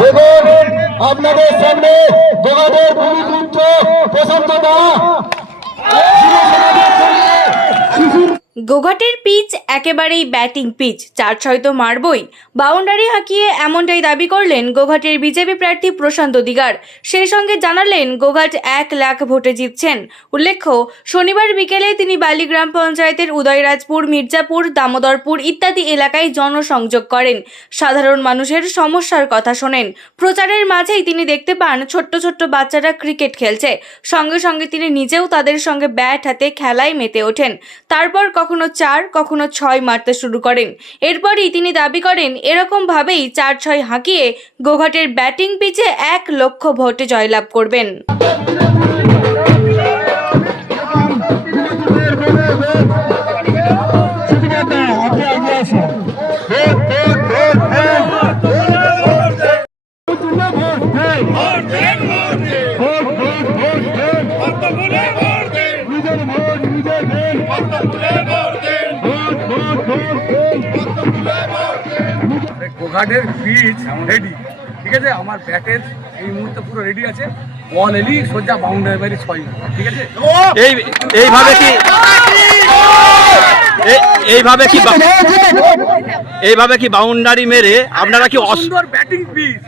দেখুন আপনাদের সামনে গোঘাটের ভূমিপুত্র প্রশান্ত দা গোঘাটের পিচ একেবারেই ব্যাটিং পিচ, 4-6 তো মারবই। বাউন্ডারি হাঁকিয়ে এমনটাই দাবি করলেন গোঘাটের বিজেপি প্রার্থী প্রশান্ত দিগার। সেই সঙ্গে জানালেন গোঘাট 1 লাখ ভোটে জিতছেন। উল্লেখ্য, শনিবার বিকেলে তিনি বালি গ্রাম পঞ্চায়েতের উদয়রাজপুর, মির্জাপুর, দামোদরপুর ইত্যাদি এলাকায় জনসংযোগ করেন। সাধারণ মানুষের সমস্যার কথা শোনেন। প্রচারের মাঝেই তিনি দেখতে পান ছোট্ট ছোট্ট বাচ্চারা ক্রিকেট খেলছে। সঙ্গে সঙ্গে তিনি নিজেও তাদের সঙ্গে ব্যাট হাতে খেলায় মেতে ওঠেন। তারপর কখনো 4 কখনো 6 মারতে শুরু করেন। এরপরই তিনি দাবি করেন এরকম ভাবেই 4-6 হাঁকিয়ে গোঘাটের ব্যাটিং পিচে 1 লক্ষ ভোটে জয়লাভ করবেন। গোঘাটের পিচ রেডি, ঠিক আছে। আমার ব্যাটের এই মুহূর্তে পুরো রেডি আছে। বল এলি সোজা বাউন্ডারি বাইরে 6, ঠিক আছে। এইভাবে কি বাউন্ডারি মেরে আপনারা কি সুন্দর ব্যাটিং পিচ,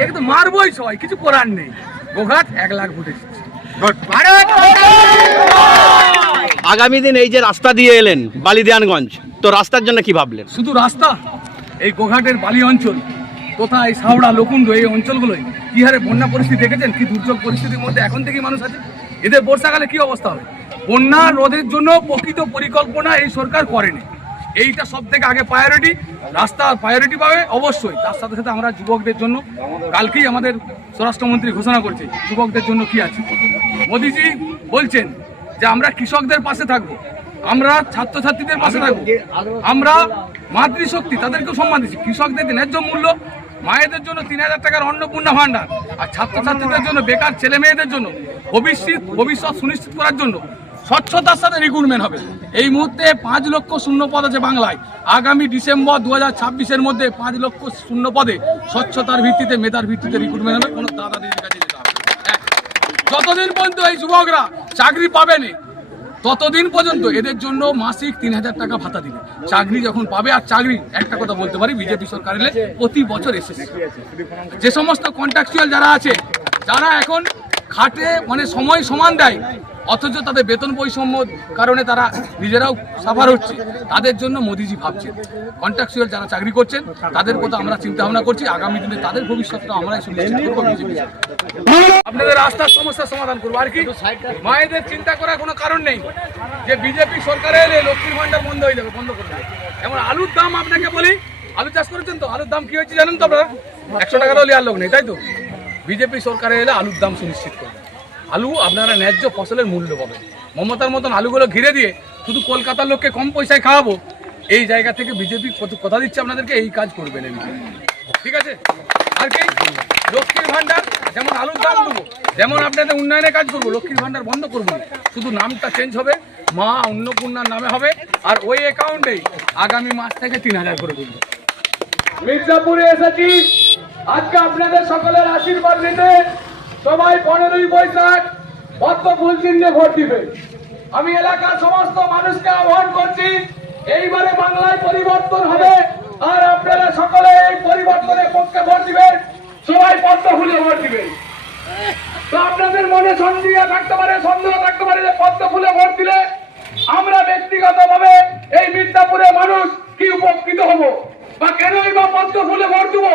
এটা তো মারবই 6, কিছু করার নেই। গোঘাট 1 লাখ ভোটে জিতছে। আগামী দিন এই যে রাস্তা দিয়ে এলেন বালিদেয়ানগঞ্জ, তো রাস্তার জন্য কি ভাবলেন? শুধু রাস্তা, এই গোঘাটের বালি অঞ্চল তথা এই সাউড়া, লকুণ্ড, এই অঞ্চলগুলোই কি হারে বন্যা পরিস্থিতি দেখেছেন, কি দুর্যোগ পরিস্থিতির মধ্যে এখন থেকেই মানুষ আছে। এদের বর্ষাকালে কি অবস্থা হবে? বন্যা রোধের জন্য প্রকৃত পরিকল্পনা এই সরকার করেনি। এইটা সব থেকে আগে প্রায়োরিটি। রাস্তা প্রায়োরিটি পাবে অবশ্যই। তার সাথে সাথে আমরা যুবকদের জন্য, কালকেই আমাদের স্বরাষ্ট্রমন্ত্রী ঘোষণা করছে যুবকদের জন্য কি আছে। মোদিজি বলছেন যে আমরা কৃষকদের পাশে থাকবো, আমরা ছাত্রছাত্রীদের পাশে থাকবো, আমরা মাতৃশক্তি তাদেরকেও সম্মান দিচ্ছি। কৃষকদের ন্যায্য মূল্য, মায়েদের জন্য 3000 টাকার অন্নপূর্ণা ভাণ্ডার, আর ছাত্রছাত্রীদের জন্য, বেকার ছেলে মেয়েদের জন্য ভবিষ্যৎ সুনিশ্চিত করার জন্য স্বচ্ছতার সাথে রিক্রুটমেন্ট হবে। এই মুহূর্তে 5 লক্ষ শূন্য পদ আছে বাংলায়। আগামী ডিসেম্বর 2026-এর মধ্যে 5 লক্ষ শূন্য পদে স্বচ্ছতার ভিত্তিতে, মেধার ভিত্তিতে রিক্রুটমেন্ট হবে। কোনো দাদা দিদির কাছে যেতে হবে। যতদিন পর্যন্ত এই যুবকরা চাকরি পাবে না, ততদিন পর্যন্ত এদের জন্য মাসিক 3000 টাকা ভাতা দিবে। চাকরি যখন পাবে, আর চাকরি একটা কথা বলতে পারি, বিজেপি সরকার এলে প্রতি বছর এসেছে। যে সমস্ত কন্ট্রাকচুয়াল যারা আছে, যারা এখন খাটে মানে সময় সমান দেয়, অথচ তাদের বেতন বৈষম্য কারণে তারা নিজেরাও সাফার হচ্ছে, তাদের জন্য মোদিজি ভাবছেন। কন্ট্রাকচুয়াল যারা চাকরি করছেন তাদের কথা আমরা চিন্তা ভাবনা করছি। আগামী দিনে তাদের ভবিষ্যৎটা আমরাই সুনিশ্চিত করবো। আপনাদের রাস্তার সমস্যার সমাধান করবো। আর কি, মায়েদের চিন্তা করার কোনো কারণ নেই যে বিজেপি সরকারে এলে লক্ষ্মীর ভান্ডার বন্ধ হয়ে যাবে, বন্ধ করে দেবে। যেমন আলুর দাম, আপনাকে বলি, আলু চাষ করেছেন তো, আলুর দাম কি হয়েছে জানেন তো আপনারা? 100 টাকা হলে আর লোক নেই, তাই তো? বিজেপি সরকারে এলে আলুর দাম সুনিশ্চিত করবে। আলু আপনারা ন্যায্য ফসলের মূল্য পাবেন। মমতার মতন আলুগুলো ঘিরে দিয়ে শুধু কলকাতার লোককে কম পয়সায় খাওয়াবো, এই জায়গা থেকে বিজেপি কথা দিচ্ছে আপনাদেরকে, এই কাজ করবেন, ঠিক আছে। আর কি, লক্ষ্মীর ভান্ডার যেমন আলুর দাম দেবো, যেমন আপনাদের উন্নয়নের কাজ করবো, লক্ষ্মীর ভান্ডার বন্ধ করবো, শুধু নামটা চেঞ্জ হবে, মা অন্নপূর্ণার নামে হবে। আর ওই অ্যাকাউন্টেই আগামী মাস থেকে 3000 করে দেবো। মির্জাপুরে এসেছি আজকে আপনাদের সকলের আশীর্বাদ নিতে। সবাই 15ই বৈশাখ পদ্ম ফুল চিহ্নে ভোট দিবে। আমি এলাকার সমস্ত মানুষকে আহ্বান করছি, এইবারে বাংলায় পরিবর্তন হবে, আর আপনারা সকলে এই পরিবর্তনের পক্ষে ভোট দিবেন। সবাই পদ্ম ফুলে ভোট দিবেন। তো আপনাদের মনে সন্দেহ থাকতে পারে যে পদ্ম ফুলে ভোট দিলে আমরা ব্যক্তিগতভাবে এই মির্জাপুরের মানুষ কি উপকৃত হব, বা কেনই বা পদ্ম ফুলে ভোট দেবো।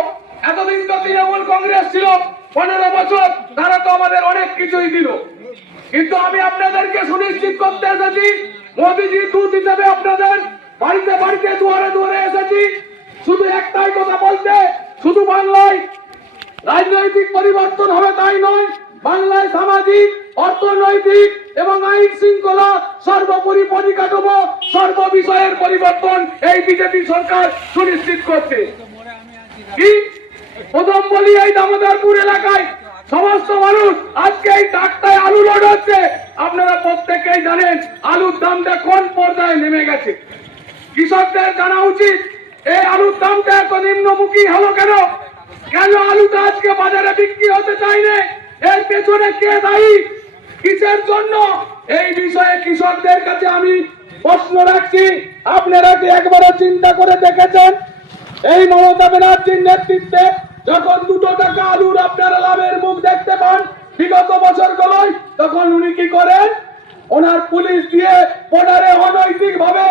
এতদিন তো তৃণমূল কংগ্রেস ছিল 15 বছর, তারা তো আমাদের অনেক কিছুই দিল। কিন্তু আমি আপনাদেরকে সুনিশ্চিত করতে এসেছি, মোদিজি দূত হিসেবে আপনাদের বাড়িতে বাড়িতে, দুয়ারে দুয়ারে এসেছি, শুধু একটাই কথা বলতে, শুধু বাংলায় রাজনৈতিক পরিবর্তন হবে তাই নয়, বাংলায় সামাজিক, অর্থনৈতিক এবং আইন শৃঙ্খলা, সর্বোপরি পরিকাঠামো, সর্ব বিষয়ের পরিবর্তন এই বিজেপি সরকার সুনিশ্চিত করছে। কি প্রথম বলি, এই দামোদরপুর এলাকায় সমস্ত মানুষ আজকে এই টাকটায় আলু লোড হচ্ছে। আপনারা প্রত্যেকেই জানেন আলুর দামটা কোন পর্যায়ে নেমে গেছে। কৃষকদের জানা উচিত এই আলুর দামটা এত নিম্নমুখী হলো কেন, কেন আলুটা আজকে বাজারে বিক্রি হতে চাইলে এর পেছনে কে দায়ী, কিসের জন্য? এই বিষয়ে কৃষকদের কাছে আমি প্রশ্ন রাখছি, আপনারা কি একবারও চিন্তা করে দেখেছেন এই মমতা ব্যানার্জির নেতৃত্বে যখন 2 টাকা আলুর আপনারা লাভের মুখ দেখতে পান বিগত বছরগুলোয়, তখন উনি কি করেন? ওনার পুলিশ দিয়ে বর্ডারে অনৈতিক ভাবে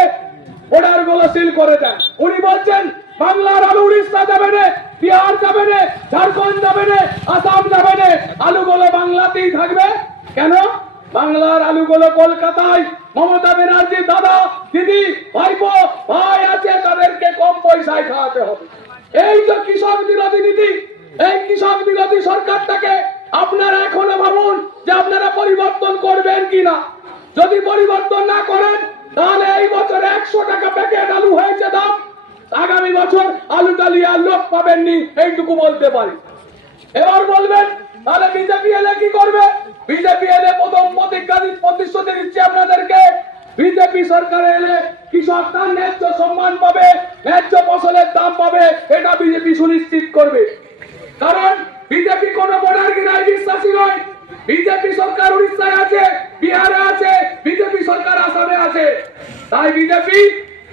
বর্ডার গুলো সিল করে দেন। উনি বলছেন বাংলার আলু উড়িষ্যা যাবে না, বিহার যাবে না, ঝাড়খণ্ড যাবে না, আসাম যাবে না, আলুগুলো বাংলাতেই থাকবে। কেন? বাংলার আলুগুলো কলকাতায় মমতা ব্যানার্জির দাদা দিদি ভাইপো ভাই আছে, তাদেরকে কম পয়সায় খাওয়াতে হবে। এই তো কৃষক বিরোধী নীতি। এই কৃষক বিরোধী সরকারটাকে আপনারা এখনো ভাবুন যে আপনারা পরিবর্তন করবেন কিনা। যদি পরিবর্তন না করেন তাহলে এই বছর 100 টাকা প্যাকেট আলু হয়েছে দাম, আগামী বছর আলু ডালিয়া লোক পাবেননি, এইটুকু বলতে পারি। এবার বলবেন তাহলে বিজেপি এলে কি করবে? বিজেপি এলে প্রথম প্রতিশ্রুতি দিচ্ছে আপনাদেরকে, বিজেপি সরকার এলে কৃষক তার ন্যায্য সম্মান পাবে, ন্যায্য ফসলের দাম পাবে, এটা বিজেপি সুনিশ্চিত করবে। কারণ বিজেপি কোন বর্ডার ঘেরায় বিশ্বাসী নয়। বিজেপি সরকার উড়িষ্যায় আছে, বিহারে আছে, বিজেপি সরকার আসামে আছে। তাই বিজেপি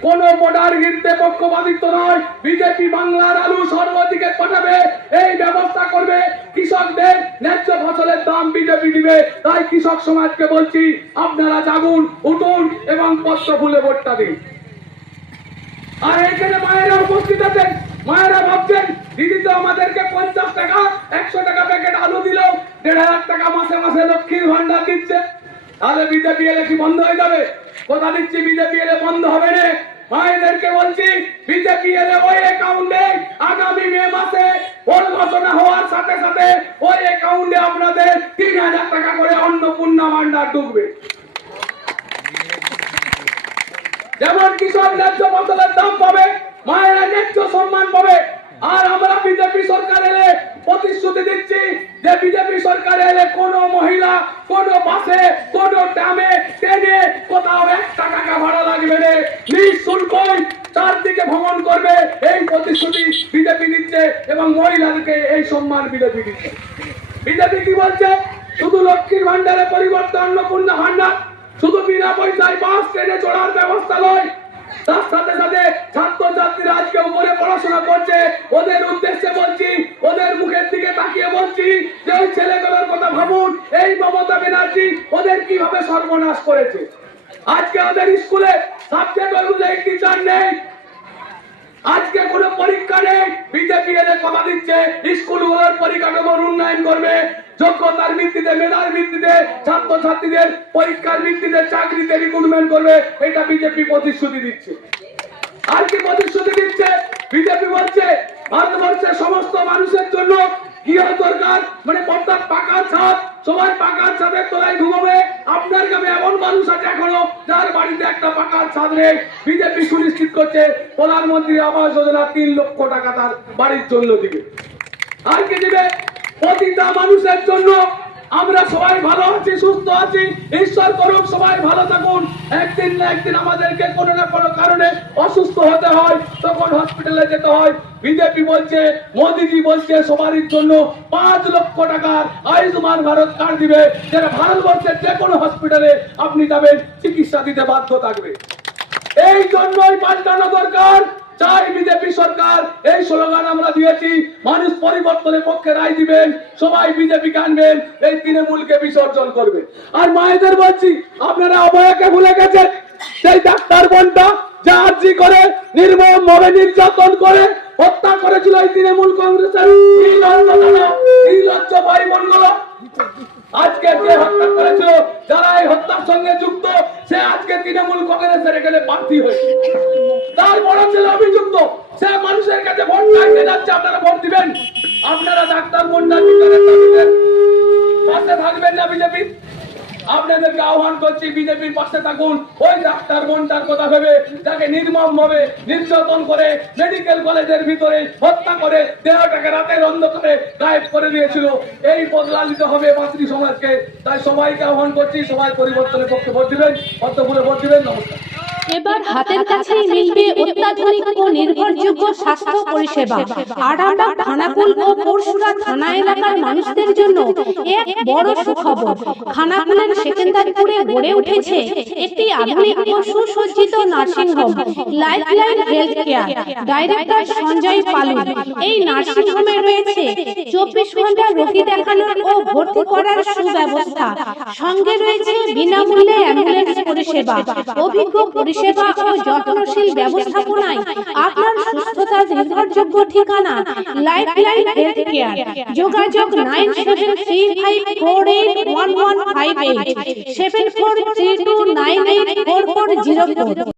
কোন বর্ডার ঘিরতে পক্ষপাতিত্ব নয়। বিজেপি বাংলার আলু সর্বদিকে পাঠাবে, এই ব্যবস্থা করবে। কৃষকদের ন্যায্য ফসলের দাম বিজেপি দিবে। তাই কৃষক সমাজকে বলছি, আপনারা জাগুন, উঠুন এবং পদ্ম ফুলে ভোটটা দিন। আর এখানে মায়েরা উপস্থিত আছেন, মায়েরা ভাবছেন দিদি তো আমাদেরকে 50 টাকা 100 টাকা প্যাকেট আলু দিল, 1,500 টাকা মাসে মাসে লক্ষ্মীর ভান্ডার দিচ্ছে, তাহলে বিজেপি এলে কি বন্ধ হয়ে যাবে? কথা দিচ্ছি বিজেপি এলে বন্ধ হবে না। মায়েদেরকে বলছি বিজেপি এলে ওই অ্যাকাউন্টে আগামী মে মাসে ভোট ঘোষণা হওয়ার সাথে সাথে ওই অ্যাকাউন্টে আপনাদের 3,000 টাকা করে অন্নপূর্ণা ভান্ডার ঢুকবে। যেমন কৃষক ন্যায্য ফসলের দাম পাবে, মায়েরা ন্যায্য সম্মান পাবে। আর আমরা বিজেপি সরকার এলে প্রতিশ্রুতি দিচ্ছি যে বিজেপি সরকার এলে কোন মহিলা কোন বাসে কোন ট্রামে ট্রেনে কোথাও 1 টাকা ভাড়া লাগবে না, নিঃশুল্ক চারদিকে ভ্রমণ করবে, এই প্রতিশ্রুতি বিজেপি দিচ্ছে এবং মহিলাদেরকে এই সম্মান বিজেপি দিচ্ছে। বিজেপি কি বলছে? শুধু লক্ষ্মীর ভান্ডারে পরিবর্তে অন্নপূর্ণা ভান্ডার, শুধু বিনা পয়সায় বাস ট্রেনে চড়ার ব্যবস্থা নয়, তার সাথে সাথে ছাত্রছাত্রীরা আজকে উপরে পড়াশোনা করছে, ওদের উদ্দেশ্যে বলছি, ওদের মুখের দিকে তাকিয়ে বলছি যে ওই ছেলেগুলোর কথা ভাবুন। এই মমতা ব্যানার্জি ওদের কিভাবে সর্বনাশ করেছে। আজকে ওদের স্কুলে সাবজেক্ট অনুযায়ী টিচার নেই, আজকে কোনো পরীক্ষা নেই। বিজেপি এদের কথা দিচ্ছে স্কুলগুলোর পরিকাঠামোর উন্নয়ন করবে, যোগ্যতার ভিত্তিতে মেধার ভিত্তিতে ছাত্রছাত্রীদের পরীক্ষার ভিত্তিতে চাকরিতে রিক্রুটমেন্ট করবে, এটা বিজেপি প্রতিশ্রুতি দিচ্ছে। আর কি প্রতিশ্রুতি দিচ্ছে? বিজেপি বলছে ভারতবর্ষের সমস্ত মানুষের জন্য গৃহ দরকার, মানে অর্থাৎ পাকার ছাদ, সবাই পাকার ছাদের তলায় ঘুমাবে। আপনার গ্রামে এমন মানুষ আছে এখনো যার বাড়িতে একটা পাকার ছাদ নেই। বিজেপি সুনিশ্চিত করছে প্রধানমন্ত্রী আবাস যোজনা 3 লক্ষ টাকা তার বাড়ির জন্য দিবে। আর কি দিবে? প্রতিটা মানুষের জন্য আমরা সবাই ভালো আছি, সুস্থ আছি, ঈশ্বর করুক সবাই ভালো থাকুন। একদিন না একদিন আমাদেরকে কোনো না কোনো কারণে অসুস্থ হতে হয়, তখন হসপিটালে যেতে হয়। বিজেপি বলছে, মোদিজি বলছে সবারই জন্য 5 লক্ষ টাকার আয়ুষ্মান ভারত কার্ড দিবে, যেটা ভারতবর্ষের যে কোনো হসপিটালে আপনি যাবেন চিকিৎসা দিতে বাধ্য থাকবে। এই জন্যই পাল্টানো দরকার। চাই বিজেপি সরকার, এই স্লোগান আমরা দিয়েছি। মানুষ পরিবর্তনের পক্ষে রায় দিবেন, সবাই বিজেপিকে আনবেন, এই তৃণমূলকে বিসর্জন করবে। আর মায়েদের বলছি, আপনারা অভয়াকে ভুলে গেছেন, সেই ডাক্তার বোনটা যা আর্জি করে নির্মম ভাবে নির্যাতন করে হত্যা করেছিল এই তৃণমূল কংগ্রেসের নির্লজ্জ ভাই বোনগুলো। আজকে যে হত্যা করেছিল, যারা এই হত্যার সঙ্গে যুক্ত, সে আজকে তৃণমূল কংগ্রেসের এখানে প্রার্থী হয়েছে। তার বড় ছেলে অভিযুক্ত, সে মানুষের কাছে ভোট চাইতে যাচ্ছে, আপনারা ভোট দিবেন। আপনারা ডাক্তার বোনটা পাশে থাকবেন না বিজেপি? আপনাদেরকে আহ্বান করছি বিজেপির পাশে থাকুন। ওই ডাক্তার বোনটার কথা ভেবে যাকে নির্মম ভাবে নির্যাতন করে মেডিকেল কলেজের ভিতরে হত্যা করে দেহটাকে রাতের অন্ধকারে গায়েব করে দিয়েছিল, এই বদলা নিতে হবে মাতৃ সমাজকে। তাই সবাইকে আহ্বান করছি, সবাই পরিবর্তনের পক্ষে ভোট দিবেন, পদ্ম ফুলে ভোট দিবেন। নমস্কার। এবার হাতের কাছেই মিলবে অত্যাধুনিক ও নির্ভরযোগ্য স্বাস্থ্য পরিষেবা। আরামবাগ, খানাকুল ও পরশুরা থানা এলাকার মানুষদের জন্য এক বড় সুখবর। খানাকুলের সেকেন্দারপুরে গড়ে উঠেছে একটি আধুনিক ও সুসজ্জিত nursing home, lifeline health care. Director Sanjay Palu. এই নার্সিং হোমে রয়েছে 24 ঘন্টা রোগী দেখানোর ও ভর্তি করার সুব্যবস্থা। সঙ্গে রয়েছে বিনামূল্যে অ্যাম্বুলেন্স পরিষেবা। অভিজ্ঞ পরিষেবা ও যত্নশীল ব্যবস্থাপনায় আপনার সুস্থতার নির্ভরযোগ্য ঠিকানা লাইফলাইন হেলথ কেয়ার। যোগাযোগ 9735481158 7432984404।